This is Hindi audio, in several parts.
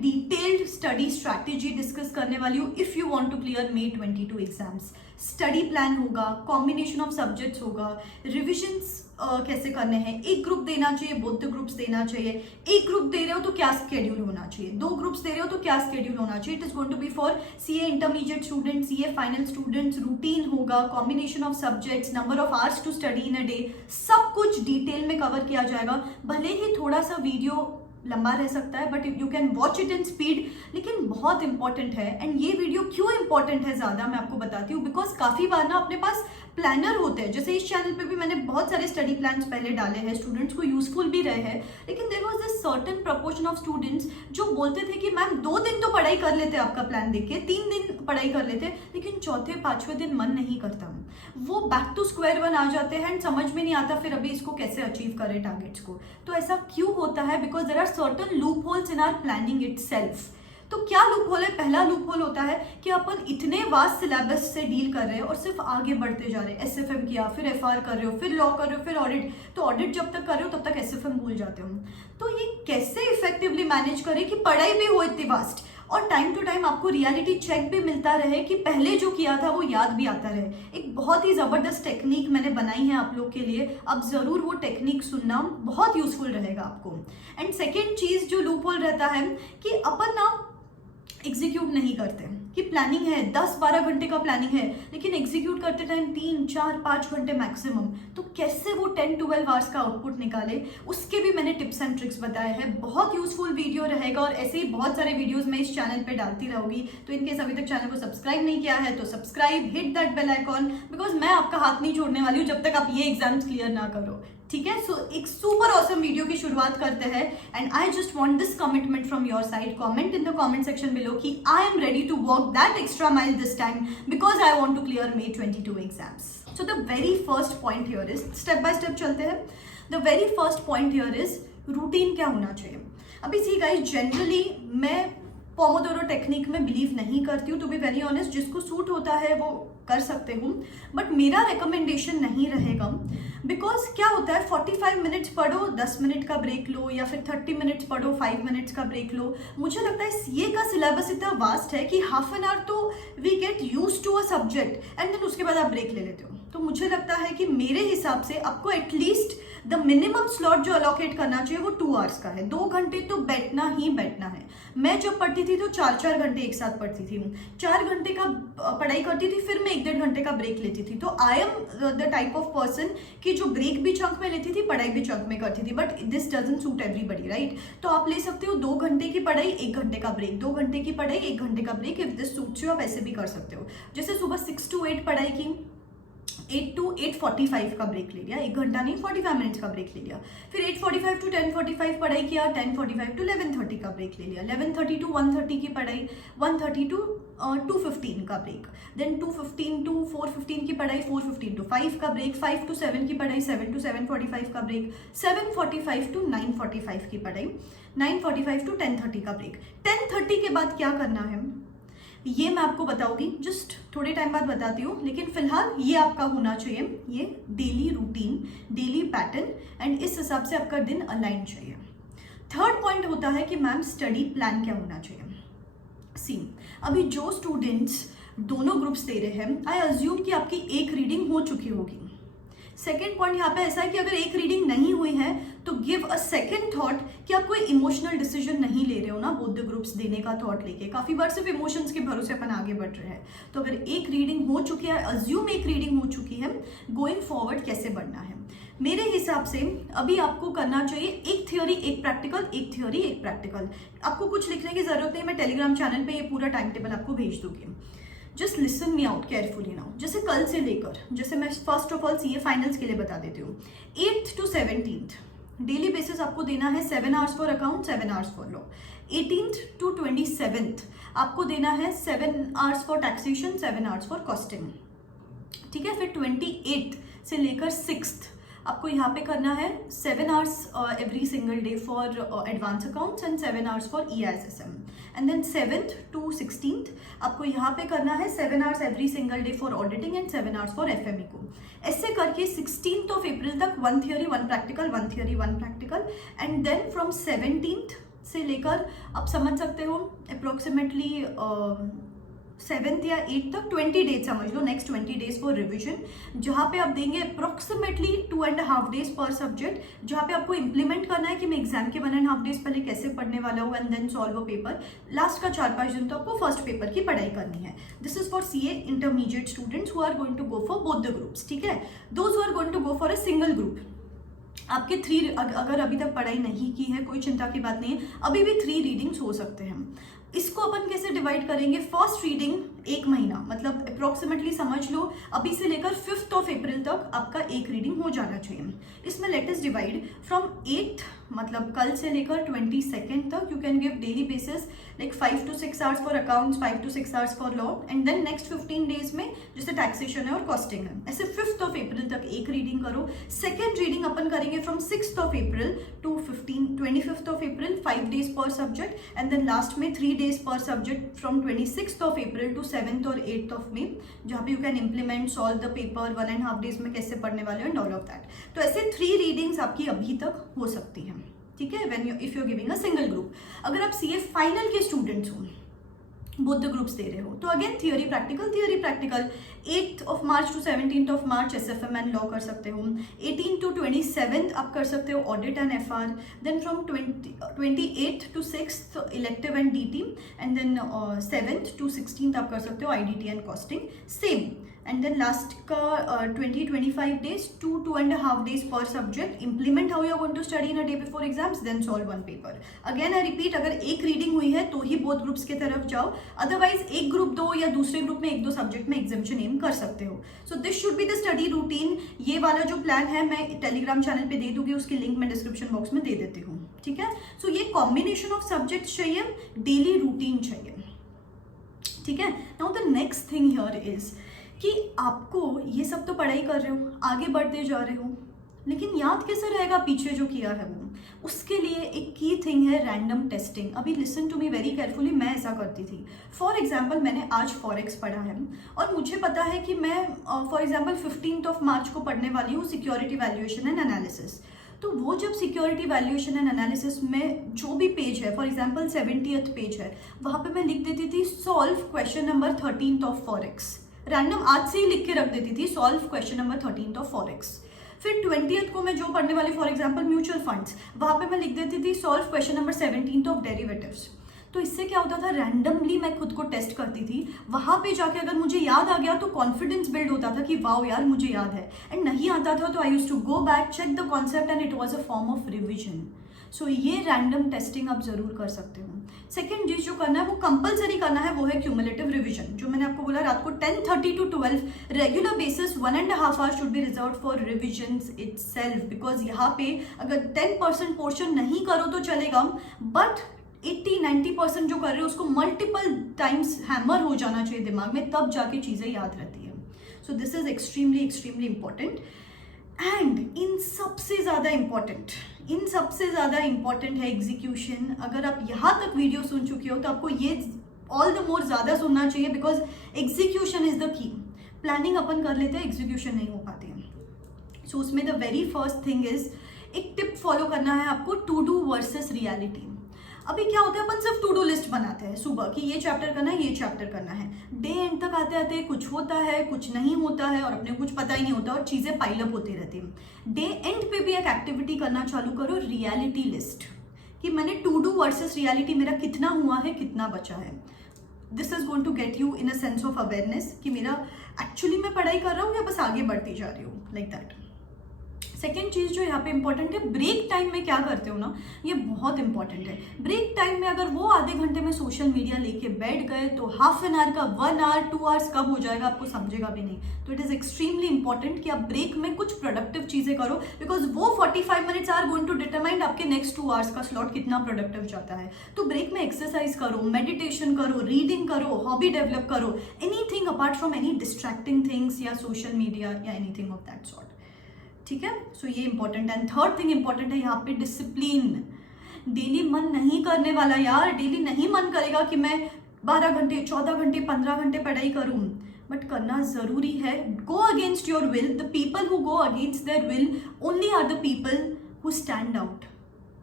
डिटेल्ड स्टडी स्ट्रैटेजी डिस्कस करने वाली हूँ if you want to clear may 22 exams. Study plan होगा, कॉम्बिनेशन ऑफ सब्जेक्ट्स होगा, रिविजन्स कैसे करने हैं, एक ग्रुप देना चाहिए, बोथ ग्रुप्स देना चाहिए, एक ग्रुप दे रहे हो तो क्या स्केड्यूल होना चाहिए, दो ग्रुप्स दे रहे हो तो क्या स्केड्यूल होना चाहिए। It is going to be for CA intermediate students, CA final students, routine होगा, combination of subjects, number of hours to study in a day, सब कुछ डिटेल में कवर किया जाएगा। भले ही थोड़ा सा वीडियो लंबा रह सकता है but you can watch it in speed, लेकिन बहुत इंपॉर्टेंट है। एंड ये वीडियो क्यों इंपॉर्टेंट है ज्यादा मैं आपको बताती हूँ, बिकॉज काफी बार ना अपने पास प्लानर होते हैं, जैसे इस चैनल पे भी मैंने बहुत सारे स्टडी प्लान्स पहले डाले हैं, स्टूडेंट्स को यूजफुल भी रहे हैं, लेकिन there was this certain proportion of students जो बोलते थे कि मैम 2 दिन तो पढ़ाई कर लेते आपका प्लान देख के, 3 दिन पढ़ाई कर लेते, लेकिन चौथे 5वें दिन मन नहीं करता, वो बैक टू स्क्वायर वन आ जाते हैं एंड समझ में नहीं आता फिर अभी इसको कैसे अचीव करें टारगेट्स को। तो ऐसा क्यों होता है? Because there are certain loop holes in our planning itself. तो क्या लूप होल है? पहला लूप होल होता है कि अपन इतने वास्ट सिलेबस से डील कर रहे हैं और सिर्फ आगे बढ़ते जा रहे हैं। एसएफएम किया, फिर एफआर कर रहे हो, फिर लॉ कर रहे हो, फिर ऑडिट, तो ऑडिट जब तक कर रहे हो तब तक एसएफएम भूल जाते हो। तो ये कैसे इफेक्टिवली मैनेज करें कि पढ़ाई भी हो इतनी वास्ट और टाइम टू टाइम आपको रियलिटी चेक भी मिलता रहे कि पहले जो किया था वो याद भी आता रहे। एक बहुत ही जबरदस्त टेक्निक मैंने बनाई है आप लोग के लिए, अब जरूर वो टेक्निक सुनना, बहुत यूजफुल रहेगा आपको। एंड सेकेंड चीज जो लूप होल रहता है कि अपन ना एग्जीक्यूट नहीं करते, कि प्लानिंग है 10-12 घंटे का प्लानिंग है, लेकिन एग्जीक्यूट करते टाइम 3-4-5 घंटे मैक्सिमम। तो कैसे वो 10-12 आवर्स का आउटपुट निकाले, उसके भी मैंने टिप्स एंड ट्रिक्स बताए हैं। बहुत यूजफुल वीडियो रहेगा और ऐसे ही बहुत सारे वीडियोस मैं इस चैनल पे डालती रहूंगी। तो इनकेस अभी तक चैनल को सब्सक्राइब नहीं किया है तो subscribe, hit that bell icon, because मैं आपका हाथ नहीं छोड़ने वाली हूँ जब तक आप ये एग्जाम्स क्लियर ना करो, ठीक है। सो एक सुपर ऑसम वीडियो की शुरुआत करते हैं and I just want this commitment from your side. Comment in the comment section below कि I am ready to walk that extra mile this time because I want to clear may 22 exams. So the very first point here is, step by step चलते हैं। The very first point here is routine क्या होना चाहिए। अभी सी गाइस, जनरली मैं पोमोडोरो टेक्निक में बिलीव नहीं करती हूँ, टू बी वेरी ऑनेस्ट। जिसको सूट होता है वो कर सकते हूँ, बट मेरा रिकमेंडेशन नहीं रहेगा। बिकॉज क्या होता है, 45 मिनट्स पढ़ो, 10 मिनट का ब्रेक लो, या फिर 30 मिनट्स पढ़ो, 5 मिनट्स का ब्रेक लो। मुझे लगता है सीए का सिलेबस इतना वास्ट है कि हाफ एन आवर तो we get use to a subject and then उसके बाद आप ब्रेक ले लेते हो। तो मुझे लगता है कि मेरे हिसाब से आपको एटलीस्ट द मिनिमम स्लॉट जो अलोकेट करना चाहिए वो 2 आवर्स का है। 2 घंटे तो बैठना ही बैठना है। मैं जब पढ़ती थी तो 4-4 घंटे एक साथ पढ़ती थी, 4 घंटे का पढ़ाई करती थी, फिर मैं 1-1.5 घंटे का ब्रेक लेती थी। तो I am the type of person कि जो ब्रेक भी चंक में लेती थी, पढ़ाई भी चंक में करती थी, but this doesn't suit everybody, right. तो आप ले सकते हो 2 घंटे की पढ़ाई, 1 घंटे का ब्रेक, 2 घंटे की पढ़ाई, 1 घंटे का break. If this suits you आप ऐसे भी कर सकते हो। जैसे सुबह 6 to 8 पढ़ाई की, 8 to 8:45 का ब्रेक ले लिया, 1 घंटा नहीं 45 मिनट्स का ब्रेक ले लिया। फिर 8:45 to 10:45 पढ़ाई किया, 10:45 to 11:30 का ब्रेक ले लिया, 11:30 to 1:30 की पढ़ाई, 1:30 to 2:15 का ब्रेक, देन 2:15 to 4:15 की पढ़ाई, 4:15 to 5 का ब्रेक, 5 to 7 की पढ़ाई, 7 to 7:45 का ब्रेक, 7:45 to 9:45 की पढ़ाई, 9:45 to 10:30 का ब्रेक। 10:30 के बाद क्या करना है ये मैं आपको बताऊंगी, जस्ट थोड़े टाइम बाद बताती हूँ, लेकिन फिलहाल ये आपका होना चाहिए, ये daily routine, daily pattern, and इस हिसाब से आपका दिन अलाइन चाहिए। थर्ड पॉइंट होता है कि मैम स्टडी प्लान क्या होना चाहिए। सी, अभी जो स्टूडेंट्स दोनों ग्रुप्स दे रहे हैं, आई अज्यूम कि आपकी एक रीडिंग हो चुकी होगी। सेकेंड पॉइंट यहाँ पे ऐसा है कि अगर एक रीडिंग नहीं हुई है तो गिव अ सेकेंड थॉट कि आप कोई इमोशनल डिसीजन नहीं ले रहे हो ना, बोथ द ग्रुप्स देने का थॉट लेके। काफी बार सिर्फ इमोशंस के भरोसे अपन आगे बढ़ रहे हैं। तो अगर एक रीडिंग हो चुकी है, अज्यूम एक रीडिंग हो चुकी है, गोइंग फॉरवर्ड कैसे बढ़ना है। मेरे हिसाब से अभी आपको करना चाहिए एक थ्योरी एक प्रैक्टिकल, एक थ्योरी एक प्रैक्टिकल। आपको कुछ लिखने की जरूरत नहीं, मैं टेलीग्राम चैनल पे ये पूरा टाइम टेबल आपको भेज दूंगी। Just listen me out carefully now. जैसे कल से लेकर, जैसे मैं first of all CA finals के लिए बता देती हूँ, 8th to 17th daily basis आपको देना है 7 hours for account, 7 hours for law. 18th to 27th आपको देना है 7 hours for taxation, 7 hours for costing, ठीक है। फिर 28th से लेकर 6th आपको यहाँ पे करना है 7 hours every single day for advance accounts and 7 hours for EISSM। And then 7th to 16th आपको यहाँ पे करना है 7 hours every single day for auditing and 7 hours for FME को। ऐसे करके 16th of April तक 1 theory 1 practical, 1 theory 1 practical, and then from 17th से लेकर आप समझ सकते हो अप्रोक्सीमेटली 7th या 8th तक 20 डेज समझ लो, नेक्स्ट 20 डेज फॉर रिविजन, जहाँ पे आप देंगे अप्रोक्सीमेटली 2.5 डेज पर सब्जेक्ट, जहाँ पे आपको इंप्लीमेंट करना है कि मैं एग्जाम के 1.5 डेज पहले कैसे पढ़ने वाला हूँ and then solve a paper. Last का 4-5 दिन तो आपको फर्स्ट पेपर की पढ़ाई करनी है। This is for CA intermediate students who are going to go for both the groups, ठीक है। Those who are going to go for a single group, आपके 3 अगर अभी तक पढ़ाई नहीं की है कोई चिंता की बात नहीं है, अभी भी 3 रीडिंग्स हो सकते हैं। इसको अपन कैसे डिवाइड करेंगे, फर्स्ट रीडिंग 1 महीना, मतलब अप्रोक्सीमेटली समझ लो अभी से लेकर 5th ऑफ अप्रैल तक आपका एक रीडिंग हो जाना चाहिए। इसमें let us divide from 8th मतलब कल से लेकर 22nd तक you can give daily basis like 5 to 6 hours for accounts, 5 to 6 hours for law and then next 15 days में जैसे टैक्सेशन है और कॉस्टिंग है, ऐसे 5th ऑफ अप्रैल तक एक रीडिंग करो। सेकेंड रीडिंग अपन करेंगे from 6th of April to 25th of April, 5 days पर सब्जेक्ट एंड देन लास्ट में 3 डेज पर subject from 26th of April to 7th और 8th ऑफ मे, जहाँ पे you can implement solve the paper 1.5 days में कैसे पढ़ने वाले एंड ऑल ऑफ दैट। तो ऐसे 3 रीडिंग्स आपकी अभी तक हो सकती हैं, ठीक है, when you if you are giving a single group. अगर आप CA फाइनल के स्टूडेंट्स हो, बोथ द ग्रुप्स दे रहे हो, तो again theory practical 8th of March two 17th of March SFM and law कर सकते हो, 18 to 27 आप कर सकते हो audit and FR, then from 28th to 6th elective and DT and then 7th to 16th आप कर सकते हो IDT and costing same, and then last का 20-25 days 2.5 days per subject, implement how you are going to study in a day before exams, then solve one paper. Again I repeat, अगर एक रीडिंग हुई है तो ही बोथ ग्रुप्स की तरफ जाओ, अदरवाइज एक ग्रुप दो या दूसरे ग्रुप में 1-2 सब्जेक्ट में एग्जामिशन एम कर सकते हो। So this should be the study routine. ये वाला जो प्लान है मैं टेलीग्राम चैनल पे दे दूंगी, उसकी लिंक मैं डिस्क्रिप्शन बॉक्स में दे देती हूँ, ठीक है। सो ये कॉम्बिनेशन ऑफ सब्जेक्ट चाहिए, डेली रूटीन चाहिए, ठीक है। Now the next thing here is कि आपको ये सब तो पढ़ाई कर रहे हो, आगे बढ़ते जा रहे हो, लेकिन याद कैसे रहेगा पीछे जो किया है वो, उसके लिए एक की थिंग है रैंडम टेस्टिंग। अभी listen to me very carefully, मैं ऐसा करती थी। फॉर एग्जाम्पल मैंने आज फॉरेक्स पढ़ा है और मुझे पता है कि मैं for example 15th of March को पढ़ने वाली हूँ सिक्योरिटी वैल्यूएशन एंड एनालिसिस। तो वो जब सिक्योरिटी वैल्यूएशन एंड एनालिसिस में जो भी पेज है, फॉर एग्जाम्पल 70th पेज है, वहाँ पे मैं लिख देती थी solve question number 13th of forex, random आज से ही लिख के रख देती थी solve question number 13th of forex. फिर 20th को मैं जो पढ़ने वाली फॉर एग्जांपल म्यूचुअल फंड्स, वहां पे मैं लिख देती थी solve question number 17th of derivatives. तो इससे क्या होता था, रैंडमली मैं खुद को टेस्ट करती थी, वहां पे जाके अगर मुझे याद आ गया तो कॉन्फिडेंस बिल्ड होता था कि वाओ यार मुझे याद है, एंड नहीं आता था तो I used to go back, check the concept and it was a form of revision. सो ये रैंडम टेस्टिंग आप जरूर कर सकते हो। सेकेंड चीज जो करना है वो कंपलसरी करना है, वो है क्यूमुलेटिव रिवीजन। जो मैंने आपको बोला रात को 10:30 to 12 regular basis 1.5 hours should be reserve for revisions itself, because यहाँ पे अगर 10% पोर्शन नहीं करो तो चलेगा, बट 80-90% जो कर रहे हो उसको मल्टीपल टाइम्स हैमर हो जाना चाहिए दिमाग में, तब जाके चीजें याद रहती है। So this is extremely important. And in सबसे ज़्यादा इंपॉर्टेंट है एग्जीक्यूशन। अगर आप यहाँ तक वीडियो सुन चुके हो तो आपको ये ऑल द मोर ज़्यादा सुनना चाहिए, because execution is the key. Planning अपन कर लेते हैं, एग्जीक्यूशन नहीं हो पाते हैं। सो उसमें the very first thing is एक टिप फॉलो करना है आपको, टू डू वर्सेस रियलिटी। अभी क्या होता है, अपन सिर्फ टू डू लिस्ट बनाते हैं सुबह कि ये चैप्टर करना है, ये चैप्टर करना है, डे एंड तक आते आते कुछ होता है कुछ नहीं होता है और अपने कुछ पता ही नहीं होता और चीजें पाइलअप होती रहती हैं। डे एंड पे भी एक एक्टिविटी करना चालू करो, रियलिटी लिस्ट, कि मैंने टू डू वर्सेस रियलिटी, मेरा कितना हुआ है कितना बचा है। This is going to get you in a sense of awareness कि मेरा एक्चुअली मैं पढ़ाई कर रहा हूँ या बस आगे बढ़ती जा रही हूँ, लाइक दैट। सेकेंड चीज जो यहाँ पे इंपॉर्टेंट है, ब्रेक टाइम में क्या करते हो ना, ये बहुत इंपॉर्टेंट है। ब्रेक टाइम में अगर वो आधे घंटे में सोशल मीडिया लेके बैठ गए तो हाफ एन आवर का 1 hour 2 hours कब हो जाएगा आपको समझेगा भी नहीं। तो इट इज एक्सट्रीमली इंपॉर्टेंट कि आप ब्रेक में कुछ प्रोडक्टिव चीजें करो, बिकॉज वो 45 minutes are going to determine आपके नेक्स्ट 2 hours का स्लॉट कितना प्रोडक्टिव जाता है। तो ब्रेक में एक्सरसाइज करो, मेडिटेशन करो, रीडिंग करो, हॉबी डेवलप करो, anything apart from any distracting things या सोशल मीडिया या एनीथिंग ऑफ दैट सॉर्ट, ठीक है। सो ये इंपॉर्टेंट है। एंड थर्ड थिंग इंपॉर्टेंट है यहाँ पे डिसिप्लिन। डेली मन नहीं करने वाला यार, डेली नहीं मन करेगा कि मैं 12 घंटे 14 घंटे 15 घंटे पढ़ाई करूं, बट करना जरूरी है। Go against your will. The people who go against their will only are the people who stand out.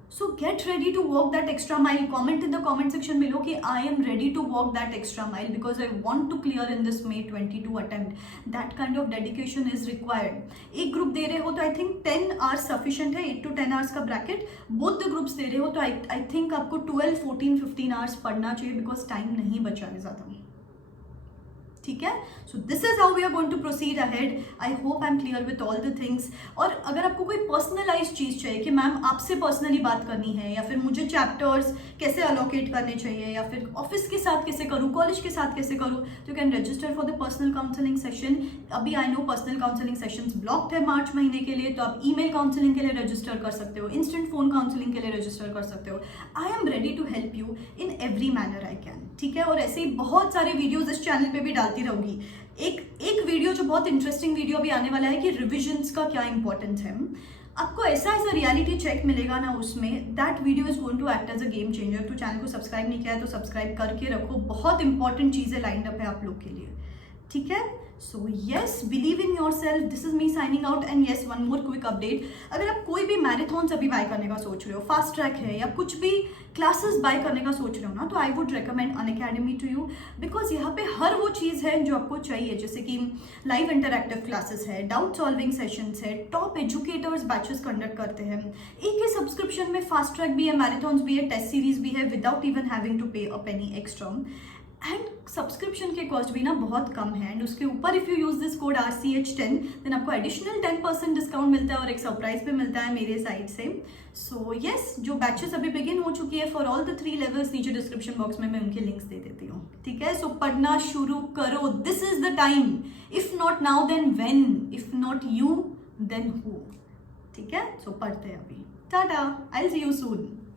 So get ready to walk that extra mile. Comment in the comment section below कि I am ready to walk that extra mile because I want to clear in this May 22 attempt. That kind of dedication is required. एक ग्रुप दे रहे हो तो I think 10 hours sufficient है, 8 to 10 hours का bracket. Both the groups दे रहे हो तो I think आपको 12, 14, 15 hours पढ़ना चाहिए because time नहीं बचा है ज़्यादा. ठीक है, so this is how we are going to proceed ahead. I hope I am clear with all the things. और अगर आपको कोई पर्सनलाइज चीज़ चाहिए कि मैम आपसे पर्सनली बात करनी है, या फिर मुझे चैप्टर्स कैसे अलोकेट करने चाहिए, या फिर ऑफिस के साथ कैसे करूँ, कॉलेज के साथ कैसे करूँ, तो you can register for the personal counselling session. अभी I know personal counselling sessions blocked है मार्च महीने के लिए, तो आप ईमेल काउंसलिंग के लिए रजिस्टर कर सकते हो, इंस्टेंट फोन काउंसलिंग के लिए रजिस्टर कर सकते हो. I am ready to help you in every manner I can. ठीक है, और ऐसे ही बहुत सारे वीडियोज इस चैनल पे भी डालती रहूंगी. एक वीडियो जो बहुत इंटरेस्टिंग वीडियो भी आने वाला है कि रिविजन्स का क्या इंपॉर्टेंस है. आपको ऐसा रियलिटी चेक मिलेगा ना उसमें, that video is going to act as a game changer. तो चैनल को सब्सक्राइब नहीं किया है तो सब्सक्राइब करके रखो, बहुत इंपॉर्टेंट चीज़ें लाइंड अप है आप लोग के लिए. ठीक है, so yes, believe in your self. This is me signing out. And yes, one more quick update. अगर आप कोई भी मैराथन अभी बाय करने का सोच रहे हो, फास्ट ट्रैक है या कुछ भी क्लासेस बाय करने का सोच रहे हो ना, तो I would recommend Unacademy to you, because यहाँ पे हर वो चीज़ है जो आपको चाहिए. जैसे कि लाइव इंटरैक्टिव क्लासेस है, डाउट सॉल्विंग सेशंस है, टॉप एजुकेटर्स बैचेस कंडक्ट करते हैं. एक ही सब्सक्रिप्शन में फास्ट ट्रैक भी है, मैराथन्स भी है, टेस्ट सीरीज भी है, विदाउट इवन हैविंग टू पे अ पेनी एक्स्ट्रा. एंड सब्सक्रिप्शन के कॉस्ट भी ना बहुत कम है. एंड उसके ऊपर if you use this code RCH10 then आपको एडिशनल 10% डिस्काउंट मिलता है और एक सरप्राइज भी मिलता है मेरे साइड से. सो येस, जो बैचेस अभी बिगिन हो चुकी है फॉर ऑल द 3 लेवल्स, नीचे डिस्क्रिप्शन बॉक्स में मैं उनके लिंक्स दे देती हूँ. ठीक है, सो पढ़ना शुरू करो. This is the time. If not now then when, if not you then who. ठीक है, सो पढ़ते हैं अभी. Tata, I will see you soon.